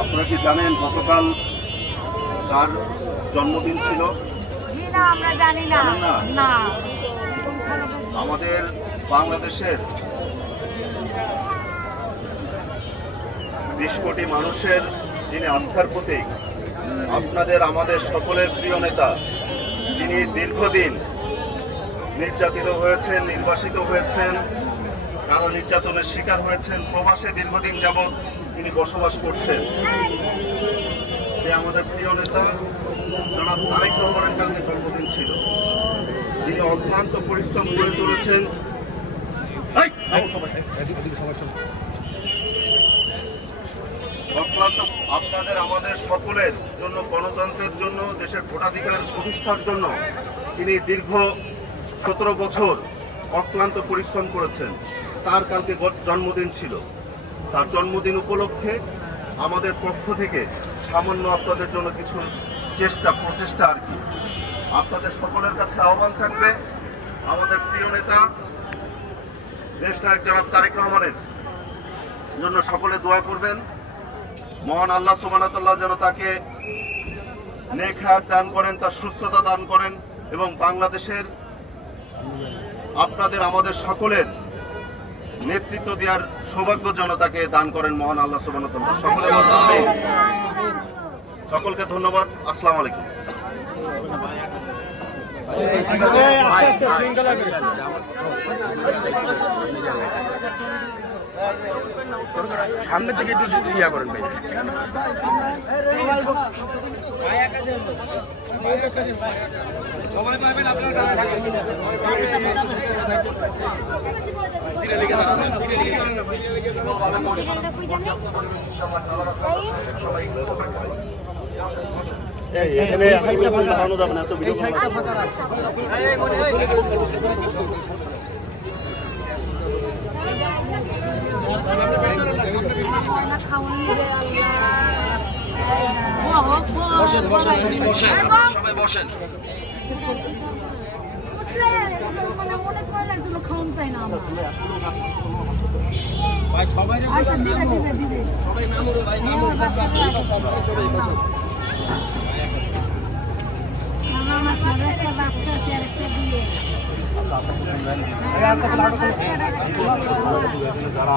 আপনারা কি জানেন গতকাল তার জন্মদিন ছিল? না, আমরা জানি না। না, আমাদের বাংলাদেশের 20 কোটি মানুষের যিনি আস্থার প্রতীক, আপনাদের আমাদের সকলের প্রিয় নেতা, যিনি দীর্ঘদিন নির্যাতিত হয়েছেন, নির্বাসিত হয়েছেন, কারো নির্যাতনের শিকার হয়েছেন, প্রবাসে দীর্ঘদিন যাবৎ তিনি বসবাস করছেন, সে আমাদের প্রিয় নেতা জনাব তারেক রহমানের কালকে জন্মদিন ছিল। তিনি অক্লান্ত পরিশ্রম করে চলেছেন। অক্লান্ত আপনাদের আমাদের সকলের জন্য, গণতন্ত্রের জন্য, দেশের ভোটাধিকার প্রতিষ্ঠার জন্য তিনি দীর্ঘ 17 বছর অক্লান্ত পরিশ্রম করেছেন। তার কালকে জন্মদিন ছিল। তার জন্মদিন উপলক্ষে আমাদের পক্ষ থেকে সামান্য আপনাদের জন্য কিছু প্রচেষ্টা আর কি, আপনাদের সকলের কাছে আহ্বান থাকবে, আমাদের প্রিয় নেতা দেশ নায়ক জনাব তারেক রহমানের জন্য সকলে দোয়া করবেন। মহান আল্লাহ সুবহানাহু ওয়া তাআলা যেন তাকে নেক হায়াত দান করেন, তার সুস্থতা দান করেন, এবং বাংলাদেশের আপনাদের আমাদের সকলের নেতৃত্ব দেওয়ার সৌভাগ্য যেন তাকে দান করেন মহান আল্লাহ সুবহানাহু ওয়া তাআলা। সকলে বলবেন সকলকে ধন্যবাদ। আসসালামু আলাইকুম। সামনে থেকে একটু ইয়া করেন ভাই। সময় পাবেন আপনারা। এখানে দাঁড়ানো যাবে না, এত ভিডিও বসেন বসেন বসেন সবাই বসেন। সবাই যারা